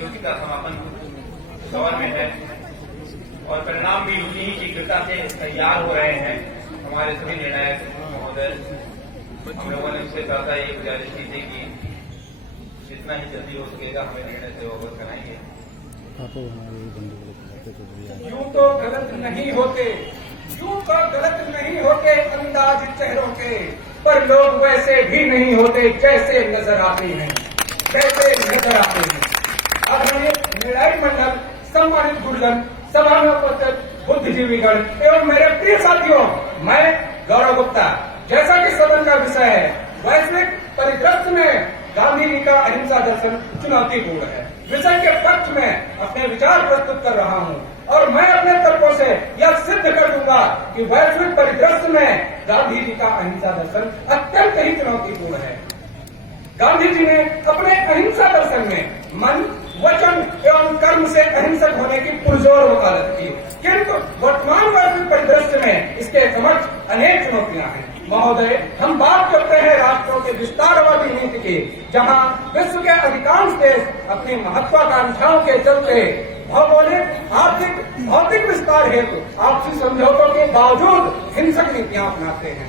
क्योंकि का समापन दौर में है और परिणाम भी उसी ही शीघ्रता से तैयार हो रहे हैं। हमारे सभी निर्णायक महोदय, हम लोगों ने उससे साथ ये गुजारिश की थी कि जितना ही जल्दी हो सकेगा हमें निर्णय से अवगत कराएंगे। यूं तो गलत नहीं होते, यूं तो गलत नहीं होते अंदाज चेहरों के, पर लोग वैसे भी नहीं होते जैसे नजर आते हैं, जैसे नजर आते हैं। आदरणीय निर्णायक मंडल, सम्मानित गुरुजन, समानुपस्थित बुद्धिजीवीगण एवं मेरे प्रिय साथियों, मैं गौरव गुप्ता। जैसा कि सदन का विषय है, वैश्विक परिदृश्य में गांधी जी का अहिंसा दर्शन चुनौतीपूर्ण है, विषय के पक्ष में अपने विचार प्रस्तुत कर रहा हूं और मैं अपने तरफों से यह सिद्ध कर दूंगा कि वैश्विक परिदृश्य में गांधी जी का अहिंसा दर्शन अत्यंत ही चुनौतीपूर्ण है। गांधी जी ने अपने अहिंसा दर्शन में मन, वचन एवं कर्म से अहिंसक होने की पुरजोर वकालत की, किंतु वर्तमान वैश्विक परिदृश्य में इसके समक्ष अनेक चुनौतियां हैं। महोदय, हम बात करते हैं राष्ट्रों के विस्तारवादी नीति की, जहां विश्व के अधिकांश देश अपनी महत्वाकांक्षाओं के चलते भौगोलिक, आर्थिक, भौतिक विस्तार हेतु आपसी समझौतों के बावजूद हिंसक नीतियां अपनाते हैं।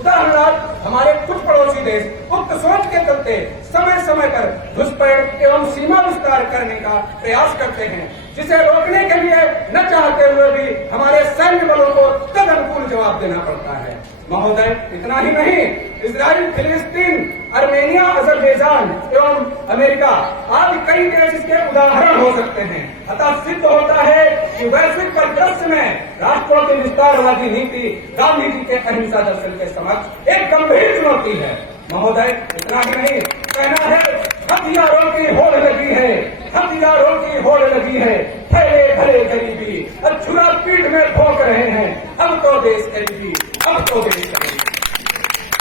उदाहरणार्थ, हमारे कुछ पड़ोसी देश उक्त सोच के चलते समय समय पर घुसपैठ एवं सीमा विस्तार करने का प्रयास करते हैं, जिसे रोकने के लिए न चाहते हुए भी हमारे सैन्य बलों को तदनुकूल जवाब देना पड़ता है। महोदय, इतना ही नहीं, इजराइल, फिलिस्तीन, अर्मेनिया, अजरबैजान एवं अमेरिका आदि कई देश इसके उदाहरण हो सकते हैं। अतः सिद्ध होता है कि वैश्विक परिदृश्य में राष्ट्रों की विस्तारवादी नीति गांधी जी के अहिंसा दर्शन के समक्ष एक गंभीर चुनौती है। महोदय, इतना ही नहीं, कहना है हथियारों की होड़ लगी है, हथियारों की होड़ लगी है, फैले भले गरीबी, छुरा पीठ में ठोक रहे हैं, अब तो देश गरीबी, अब तो देश गरीबी।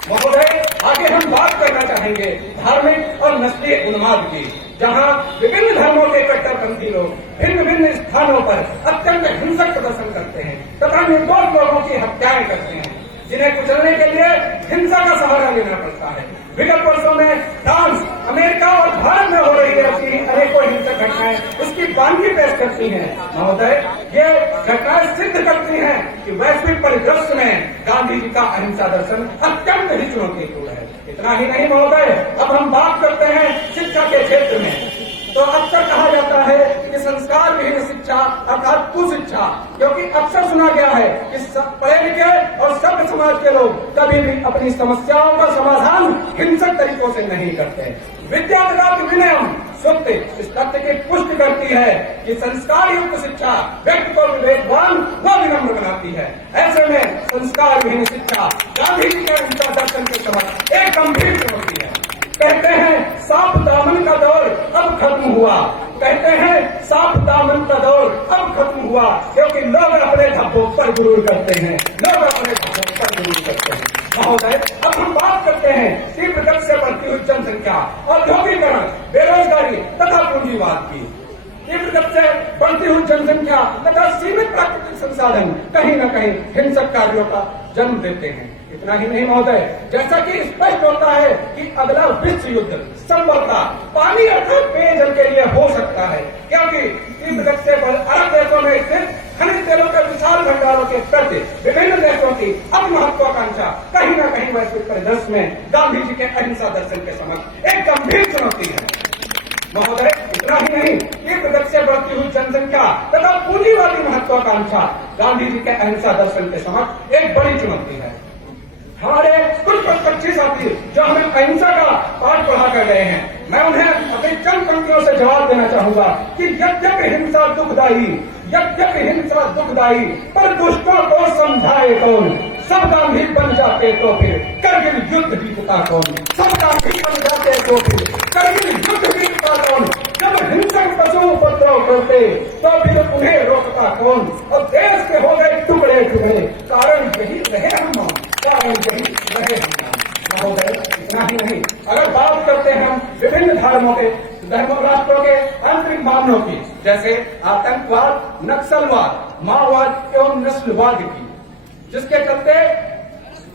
महोदय, आगे हम बात करना चाहेंगे धार्मिक और नस्लीय उन्माद की, जहां विभिन्न धर्मों के कट्टरपंथी लोग भिन्न भिन्न स्थानों पर अत्यंत हिंसक प्रदर्शन करते हैं तथा निर्दोष लोगों की हत्याएं करते हैं, जिन्हें कुचलने के लिए हिंसा का सहारा लेना पड़ता है। विगत वर्षों में फ्रांस, अमेरिका और भारत में हो रही ऐसी अनेकों हिंसक घटनाएं उसकी बानगी पेश करती हैं। महोदय, ये घटनाएं सिद्ध करती हैं कि वैश्विक परिदृश्य में गांधी जी का अहिंसा दर्शन अत्यंत ही चुनौतीपूर्ण है। इतना ही नहीं महोदय, अब हम बात करते हैं शिक्षा के क्षेत्र में, तो अक्सर कहा जाता है कि संस्कार विहीन शिक्षा अर्थात कुशिक्षा, क्योंकि अक्सर सुना गया है कि पढ़े लिखे और सभ्य समाज के लोग कभी भी अपनी समस्याओं का समाधान हिंसक तरीकों से नहीं करते। विद्या तथा विनयम सूक्ति इस तथ्य की पुष्टि करती है कि संस्कार युक्त शिक्षा व्यक्ति को विवेकवान व विनम्र बनाती है। ऐसे में संस्कार विहीन शिक्षा गांधी जी के अहिंसा दर्शन के समक्ष एक गंभीर चुनौती है। कहते हैं साफ दामन का दौर अब खत्म हुआ, कहते हैं साफ दामन का दौर अब खत्म हुआ, क्योंकि लोग अपने धब्बों पर गुरूर करते हैं, लोग अपने धब्बों पर गुरूर करते हैं। महोदय, अब हम बात करते हैं तीव्र गति से बढ़ती हुई जनसंख्या, औद्योगिकरण, बेरोजगारी तथा पूंजीवाद की। तीव्र गति से बढ़ती हुई जनसंख्या तथा सीमित प्राकृतिक संसाधन कहीं न कहीं हिंसक कार्यों का जन्म देते हैं। इतना ही नहीं महोदय, जैसा कि स्पष्ट होता है कि अगला विश्व युद्ध संभवतः पानी अर्थात पेयजल के लिए हो सकता है, क्योंकि तीव्र गति से अरब देशों में स्थित खनिज तेलों के विशाल भंडारों के प्रति विभिन्न देशों की अब महत्वाकांक्षा कहीं न कहीं वैश्विक परिदृश्य में गांधी जी के अहिंसा दर्शन के समक्ष एक गंभीर चुनौती है। महोदय, इतना ही नहीं, तीव्र गति से बढ़ती हुई जनसंख्या तथा पूंजीवादी महत्वाकांक्षा गांधी जी के अहिंसा दर्शन के समक्ष एक बड़ी चुनौती है। हमारे कुछ प्रतिपक्षी साथी जो हमें अहिंसा का पाठ पढ़ा कर रहे हैं, मैं उन्हें अपनी चंद पंक्तियों से जवाब देना चाहूंगा कि यद्यपि हिंसा दुखदायी, यद्यपि हिंसा दुखदायी, पर दुष्टों को समझाए कौन, सब गांधी बन जाते तो फिर करगिल युद्ध जीतता कौन, सब गांधी बन जाते तो फिर करगिल युद्ध जीतता कौन, जब हिंसक पशु उपद्रव करते तो फिर उन्हें रोकता कौन, और देश के हो गए टुकड़े टुकड़े, कारण यही रहे हम, कारण यही रहे हम। महोदय, इतना ही नहीं, अगर बात करते हैं हम विभिन्न धर्मों राष्ट्रों के आंतरिक मामलों की, जैसे आतंकवाद, नक्सलवाद, माओवाद एवं नस्लवाद की, जिसके चलते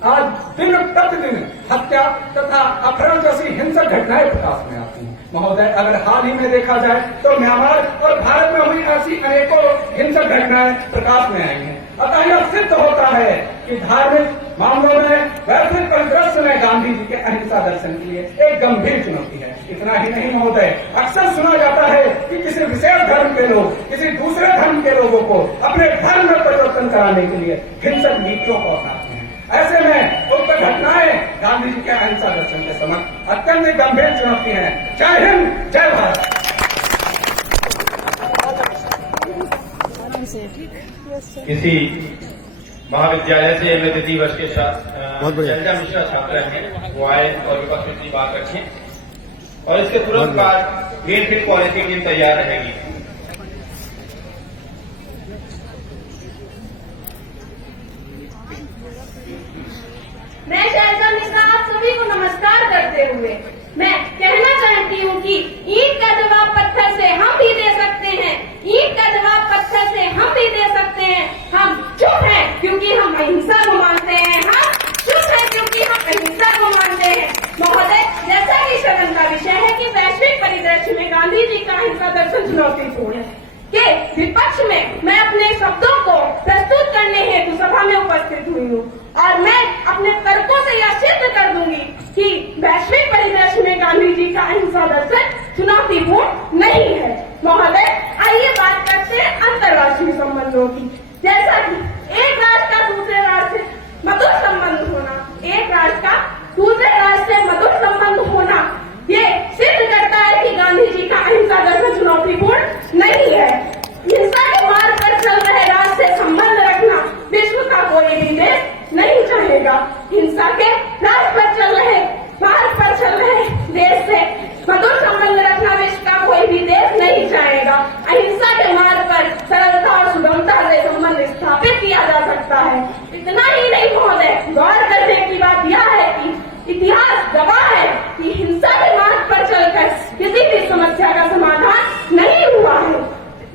आज दिन प्रतिदिन हत्या तथा अपहरण जैसी हिंसक घटनाएं प्रकाश में आती हैं। महोदय, अगर हाल ही में देखा जाए तो म्यांमार और भारत में हुई ऐसी अनेकों हिंसक घटनाएं प्रकाश में आई हैं। अतः यह सिद्ध होता है कि धार्मिक मामलों में वैश्विक परिदृश्य में गांधी जी के अहिंसा दर्शन के लिए एक गंभीर चुनौती है। इतना ही नहीं महोदय, अक्सर सुना जाता है कि किसी विशेष धर्म के लोग किसी दूसरे धर्म के लोगों को अपने धर्म में परिवर्तन कराने के लिए हिंसक नीतियों को अपनाते हैं। ऐसे में उक्त घटनाएं गांधी जी के अहिंसा दर्शन के समक्ष अत्यंत गंभीर चुनौती है। जय हिंद, जय भारत। किसी महाविद्यालय से मैं द्वितीय वर्ष के चर्चा मिश्रा छात्र हैं, वो आए और विपक्ष में अपनी बात रखें और इसके तुरंत बाद ग्रीनफील्ड कॉलेज की टीम तैयार रहेगी। मैं शैलजा मिश्रा आप सभी को नमस्कार करते हुए मैं कहना चाहती हूँ कि ईंट का जवाब पत्थर से हम भी दे सकते हैं, ईंट का जवाब पत्थर से हम भी दे सकते हैं। हम चुप हैं क्योंकि हम अहिंसा को मानते हैं, हम चुप हैं क्योंकि हम अहिंसा को मानते हैं। महोदय, जैसा कि शगन का विषय है कि वैश्विक परिदृश्य में गांधी जी का अहिंसा दर्शन चुनौतीपूर्ण है के विपक्ष में मैं अपने शब्दों को प्रस्तुत करने हेतु सभा में उपस्थित हुई हूँ और मैं अपने तर्कों से यह सिद्ध कर दूंगी कि वैश्विक परिदृश्य में गांधी जी का अहिंसा दर्शन चुनौतीपूर्ण नहीं है। महोदय, आइए बात करते हैं अंतर्राष्ट्रीय संबंधों की। जैसा कि एक राष्ट्र का दूसरे राष्ट्र से मधुर संबंध होना, एक राष्ट्र का दूसरे राष्ट्र से मधुर संबंध होना, ये सिद्ध करता है कि गांधी जी का अहिंसा दर्शन चुनौतीपूर्ण नहीं है। हिंसा के मार्ग पर चल रहे राष्ट्र से संबंध रखना विश्व का कोई भी देश नहीं चाहेगा। हिंसा के रास्ते पर चल रहे मार्ग पर चल रहे देश से मधुर संबंध रखना विश्व का कोई भी देश नहीं चाहेगा। अहिंसा के मार्ग पर सरलता और सुगमता से संबंध स्थापित किया जा सकता है। इतना ही नहीं महोदय, गौर करने की बात यह है कि इतिहास गवाह है कि हिंसा के मार्ग पर चलकर किसी भी समस्या का समाधान नहीं हुआ है।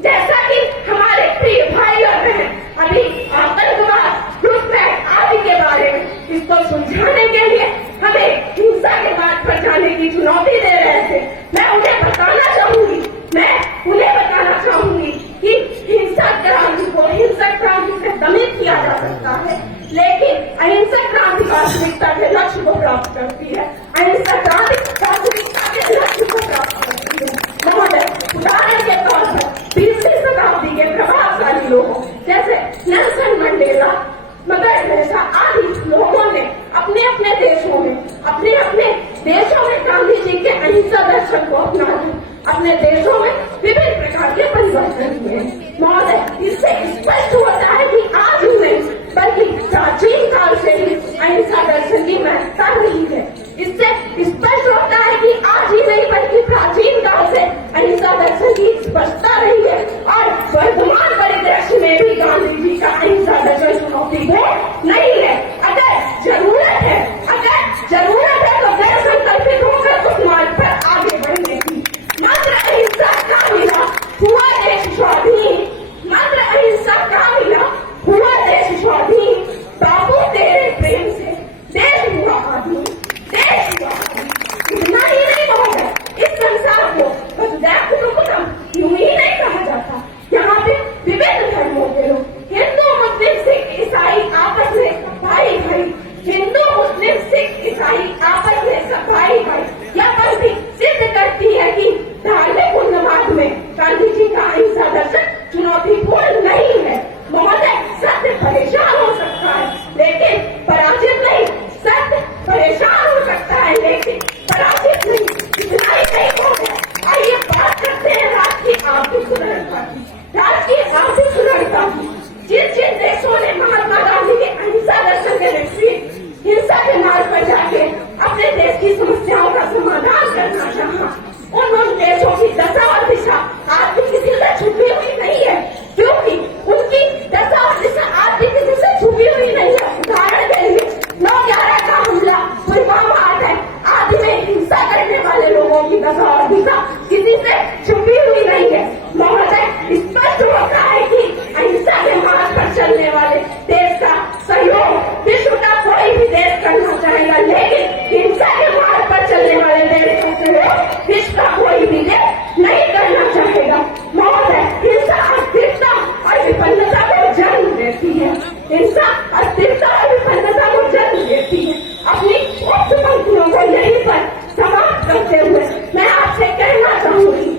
जैसा कि हमारे प्रिय भाई और बहन अभी आतंकवाद, घुसपैठ आदि के बारे में इसको सुलझाने के लिए हमें हिंसा के मार्ग पर जाने की चुनौती दे रहे थे। मैं उन्हें बताना चाहूंगी कि हिंसक क्रांति से दमित किया जा सकता है, लेकिन अहिंसक क्रांति वास्तविकता के लक्ष्य को प्राप्त करती है। अहिंसक क्रांति वास्तविकता के लक्ष्य को प्राप्त करती है। महोदय, उदाहरण के तौर पर 20वीं शताब्दी के प्रभावशाली लोगों जैसे नेल्सन मंडेला, मदर टेरेसा आदि लोगों ने अपने अपने देशों में गांधी जी के अहिंसा दर्शन को अपनाया। अपने देशों में विभिन्न प्रकार के परिवर्तन हुए। महोदय, इससे स्पष्ट होता है कि आज ही नहीं बल्कि प्राचीन काल से ही अहिंसा दर्शन की महत्ता रही है। इससे स्पष्ट होता है कि आज ही नहीं बल्कि प्राचीन काल से अहिंसा दर्शन की स्पष्टता रही है और वर्तमान परिदृश्य में भी गांधी जी का अहिंसा दर्शन चुनौतीपूर्ण नहीं है। अगर जरूरत है तो गैर संकल्पित होकर उस मार्ग पर आगे बढ़ने की। मात्र अहिंसा का मिला हुआ देश स्वाधीन, मात्र अहिंसा का मिला हुआ देश स्वाधीन। बापू तेरे प्रेम से देश हुआ आधीन, देश हुआ आधीन। रहेगा। मौत है, हिंसा अस्थिरता और विपन्नता को जन्म देती है। हिंसा अस्थिरता और विपन्नता को जन्म देती है। अपनी उक्त पंक्तियों को यहीं पर समाप्त करते हुए मैं आपसे कहना चाहूंगी